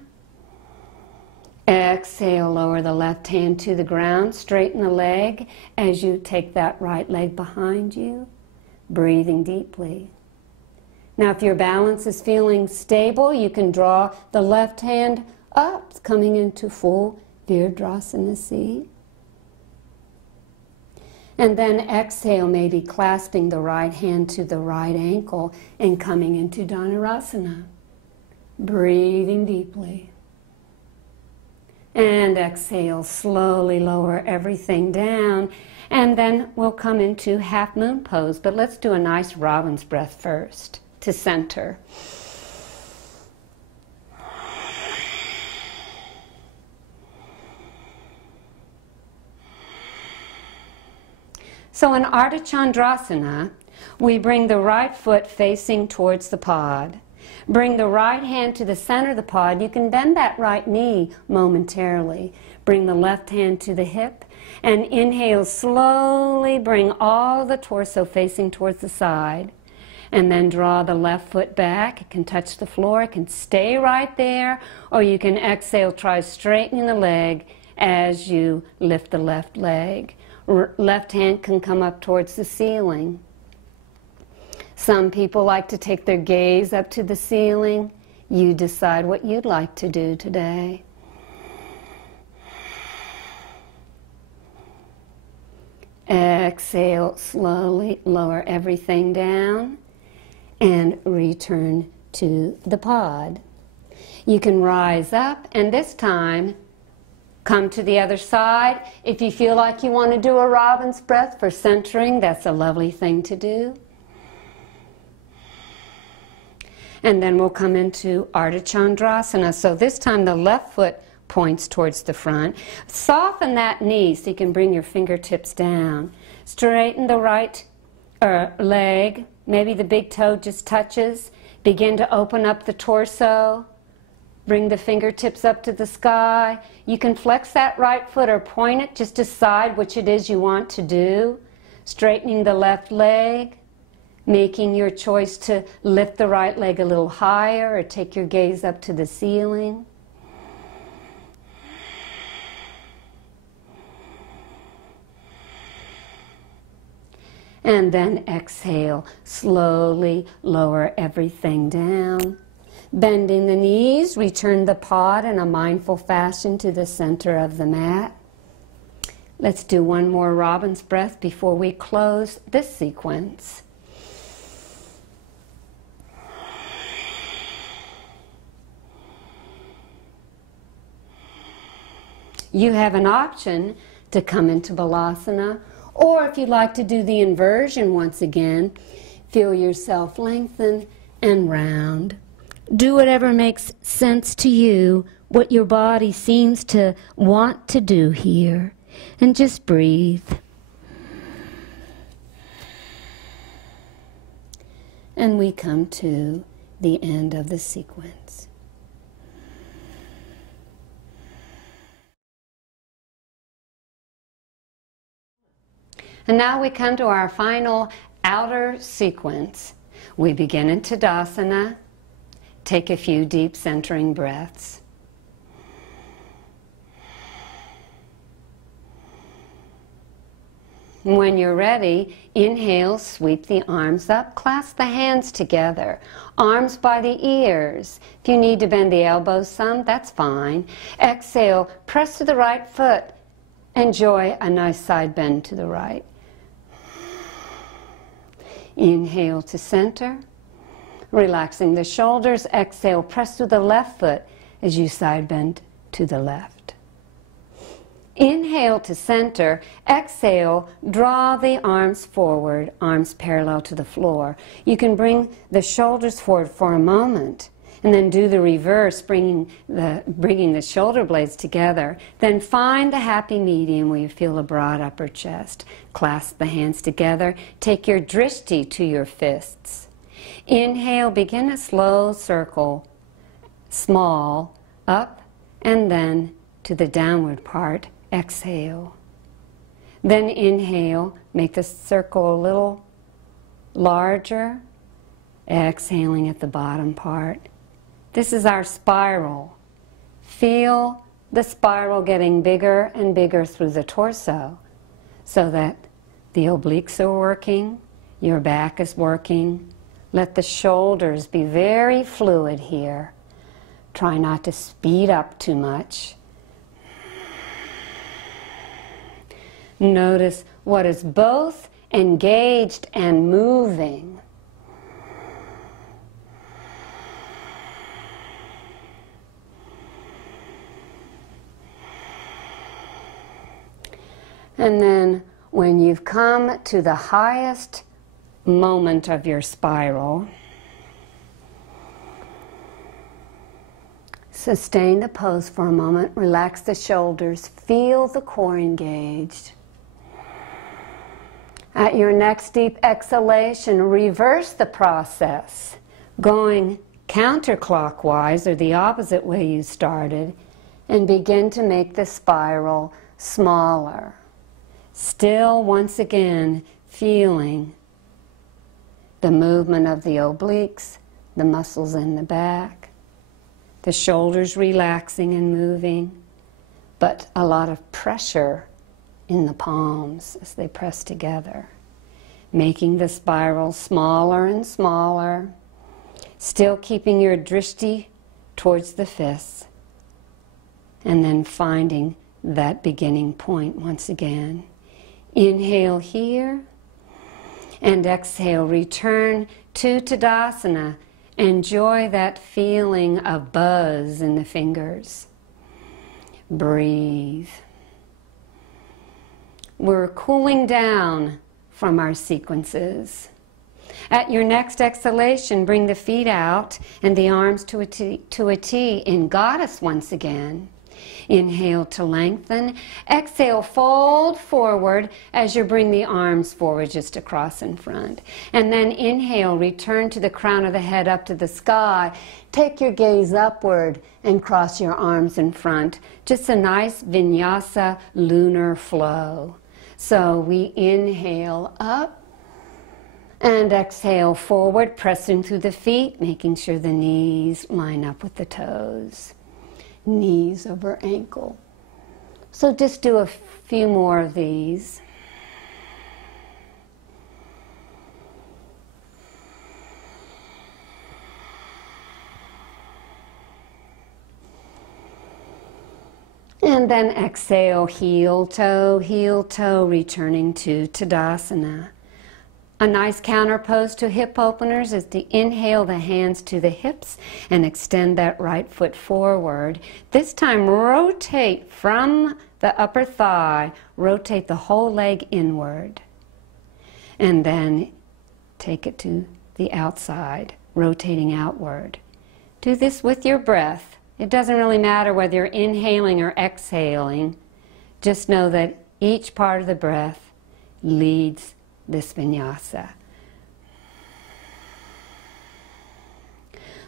Exhale, lower the left hand to the ground, straighten the leg as you take that right leg behind you, breathing deeply. Now, if your balance is feeling stable, you can draw the left hand up, coming into full Virdrasana seat. And then exhale, maybe clasping the right hand to the right ankle and coming into Dhanurasana. Breathing deeply. And exhale, slowly lower everything down. And then we'll come into half moon pose. But let's do a nice robin's breath first to center. So in Ardha Chandrasana, we bring the right foot facing towards the pod. Bring the right hand to the center of the pod. You can bend that right knee momentarily. Bring the left hand to the hip. And inhale, slowly bring all the torso facing towards the side. And then draw the left foot back. It can touch the floor. It can stay right there. Or you can exhale, try straightening the leg as you lift the left leg. Left hand can come up towards the ceiling. Some people like to take their gaze up to the ceiling. You decide what you'd like to do today. Exhale, slowly lower everything down and return to the pod. You can rise up and this time come to the other side. If you feel like you want to do a robin's breath for centering, that's a lovely thing to do. And then we'll come into Ardha Chandrasana. So this time the left foot points towards the front. Soften that knee so you can bring your fingertips down. Straighten the right leg. Maybe the big toe just touches. Begin to open up the torso. Bring the fingertips up to the sky. You can flex that right foot or point it. Just decide which it is you want to do. Straightening the left leg. Making your choice to lift the right leg a little higher or take your gaze up to the ceiling. And then exhale, slowly lower everything down. Bending the knees, return the pod in a mindful fashion to the center of the mat. Let's do one more robin's breath before we close this sequence. You have an option to come into Balasana, or if you'd like to do the inversion once again, feel yourself lengthen and round. Do whatever makes sense to you, what your body seems to want to do here, and just breathe. And we come to the end of the sequence. And now we come to our final outer sequence. We begin in Tadasana. Take a few deep centering breaths. When you're ready, inhale, sweep the arms up, clasp the hands together, arms by the ears. If you need to bend the elbows some, that's fine. Exhale, press to the right foot. Enjoy a nice side bend to the right. Inhale to center, relaxing the shoulders. Exhale, press to the left foot as you side bend to the left. Inhale to center. Exhale, draw the arms forward, arms parallel to the floor. You can bring the shoulders forward for a moment and then do the reverse, bringing the shoulder blades together. Then find the happy medium where you feel a broad upper chest. Clasp the hands together. Take your drishti to your fists. Inhale, begin a slow circle, small, up, and then to the downward part. Exhale. Then inhale, make the circle a little larger. Exhaling at the bottom part. This is our spiral. Feel the spiral getting bigger and bigger through the torso so that the obliques are working, your back is working. Let the shoulders be very fluid here. Try not to speed up too much. Notice what is both engaged and moving. And then when you've come to the highest moment of your spiral, sustain the pose for a moment, relax the shoulders, feel the core engaged. At your next deep exhalation, reverse the process, going counterclockwise or the opposite way you started, and begin to make the spiral smaller. Still, once again, feeling the movement of the obliques, the muscles in the back, the shoulders relaxing and moving, but a lot of pressure in the palms as they press together, making the spiral smaller and smaller, still keeping your drishti towards the fists, and then finding that beginning point once again. Inhale here, and exhale, return to Tadasana. Enjoy that feeling of buzz in the fingers. Breathe. We're cooling down from our sequences. At your next exhalation, bring the feet out and the arms to a T in Goddess once again. Inhale to lengthen. Exhale, fold forward as you bring the arms forward just across in front. And then inhale, return to the crown of the head up to the sky. Take your gaze upward and cross your arms in front. Just a nice vinyasa lunar flow. So we inhale up and exhale forward, pressing through the feet, making sure the knees line up with the toes. Knees over ankle. So just do a few more of these. And then exhale, heel toe, returning to Tadasana. A nice counter pose to hip openers is to inhale the hands to the hips and extend that right foot forward. This time rotate from the upper thigh, rotate the whole leg inward. And then take it to the outside, rotating outward. Do this with your breath. It doesn't really matter whether you're inhaling or exhaling. Just know that each part of the breath leads this vinyasa.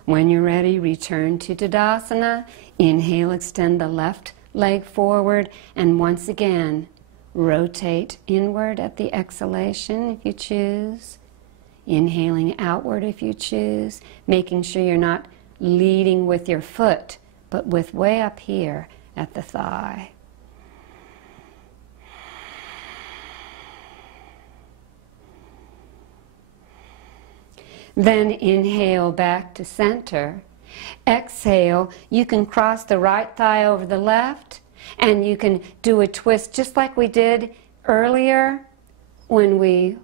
When you're ready, return to Tadasana. Inhale, extend the left leg forward, and once again, rotate inward at the exhalation if you choose. Inhaling outward if you choose, making sure you're not leading with your foot, but with way up here at the thigh. Then inhale back to center. Exhale, you can cross the right thigh over the left, and you can do a twist just like we did earlier when we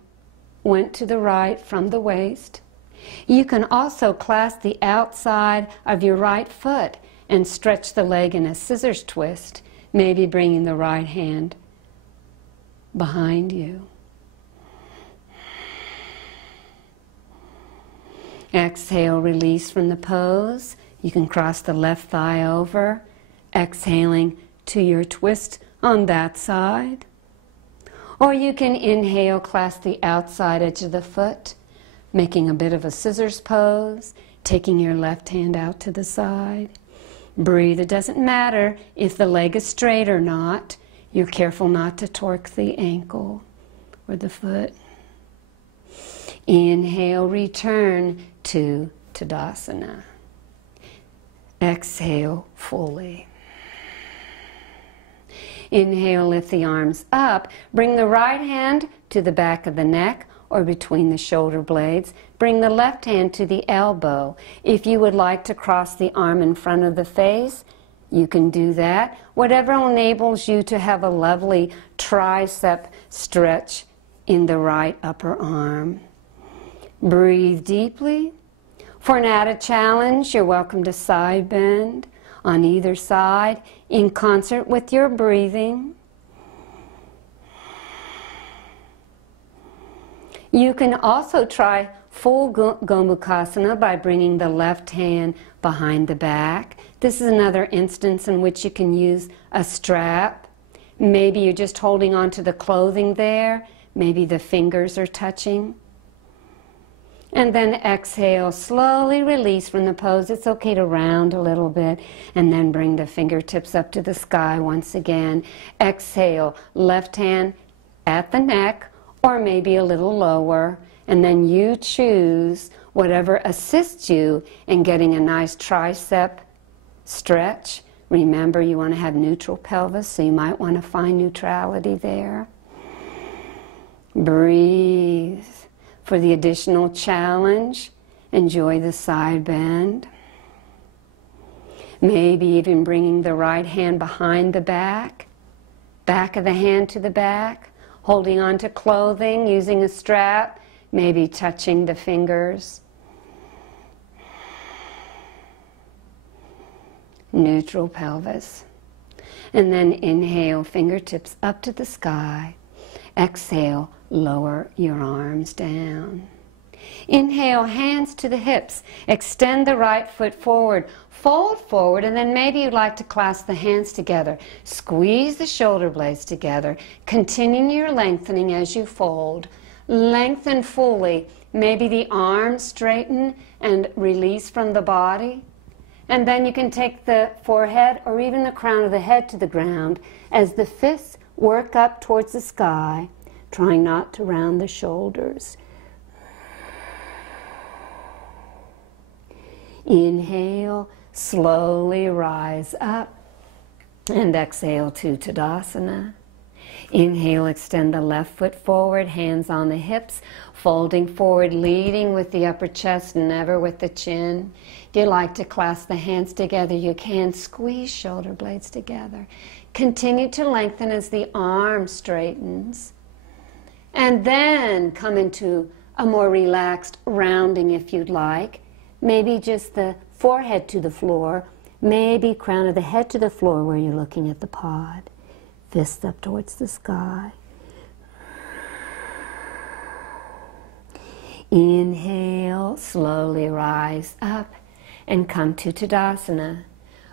went to the right from the waist. You can also clasp the outside of your right foot and stretch the leg in a scissors twist, maybe bringing the right hand behind you. Exhale, release from the pose. You can cross the left thigh over, exhaling to your twist on that side. Or you can inhale, clasp the outside edge of the foot, making a bit of a scissors pose, taking your left hand out to the side. Breathe. It doesn't matter if the leg is straight or not. You're careful not to torque the ankle or the foot. Inhale, return to Tadasana. Exhale fully. Inhale, lift the arms up. Bring the right hand to the back of the neck or between the shoulder blades. Bring the left hand to the elbow. If you would like to cross the arm in front of the face, you can do that. Whatever enables you to have a lovely tricep stretch in the right upper arm. Breathe deeply. For an added challenge, you're welcome to side bend on either side in concert with your breathing. You can also try full Gomukhasana by bringing the left hand behind the back. This is another instance in which you can use a strap. Maybe you're just holding on to the clothing there. Maybe the fingers are touching. And then exhale, slowly release from the pose. It's okay to round a little bit. And then bring the fingertips up to the sky once again. Exhale, left hand at the neck or maybe a little lower. And then you choose whatever assists you in getting a nice tricep stretch. Remember, you want to have neutral pelvis, so you might want to find neutrality there. Breathe. For the additional challenge, enjoy the side bend. Maybe even bringing the right hand behind the back of the hand to the back, holding on to clothing, using a strap, maybe touching the fingers. Neutral pelvis. And then inhale, fingertips up to the sky. Exhale, lower your arms down. Inhale, hands to the hips. Extend the right foot forward. Fold forward, and then maybe you'd like to clasp the hands together. Squeeze the shoulder blades together. Continue your lengthening as you fold. Lengthen fully. Maybe the arms straighten and release from the body. And then you can take the forehead or even the crown of the head to the ground as the fists work up towards the sky, trying not to round the shoulders. Inhale, slowly rise up, and exhale to Tadasana. Inhale, extend the left foot forward, hands on the hips, folding forward, leading with the upper chest, never with the chin. If you like to clasp the hands together, you can. Squeeze shoulder blades together. Continue to lengthen as the arm straightens. And then come into a more relaxed rounding if you'd like. Maybe just the forehead to the floor, maybe crown of the head to the floor where you're looking at the pod. Fists up towards the sky. Inhale, slowly rise up and come to Tadasana.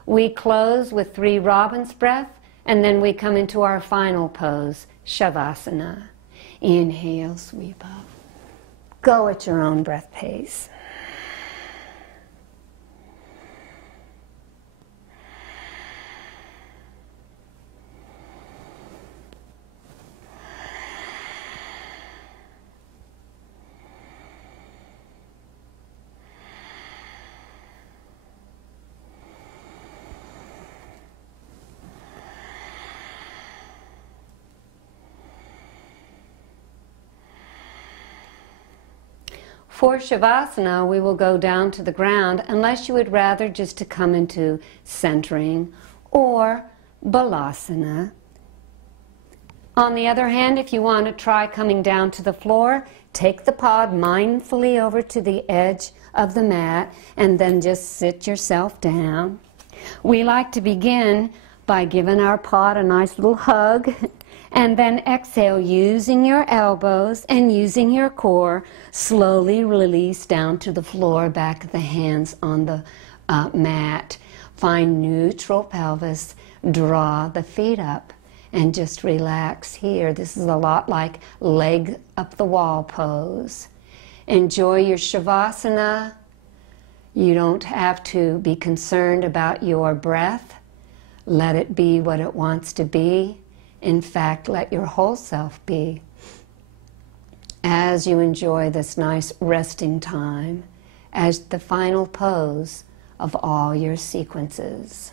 We close with 3 robin's breath, and then we come into our final pose, Shavasana. Inhale, sweep up. Go at your own breath pace. For Shavasana, we will go down to the ground unless you would rather just to come into centering, or Balasana. On the other hand, if you want to try coming down to the floor, take the pod mindfully over to the edge of the mat and then just sit yourself down. We like to begin by giving our pod a nice little hug, and then exhale using your elbows and using your core. Slowly release down to the floor, back of the hands on the mat. Find neutral pelvis, draw the feet up, and just relax here. This is a lot like leg up the wall pose. Enjoy your Shavasana. You don't have to be concerned about your breath. Let it be what it wants to be. In fact, let your whole self be. As you enjoy this nice resting time as the final pose of all your sequences.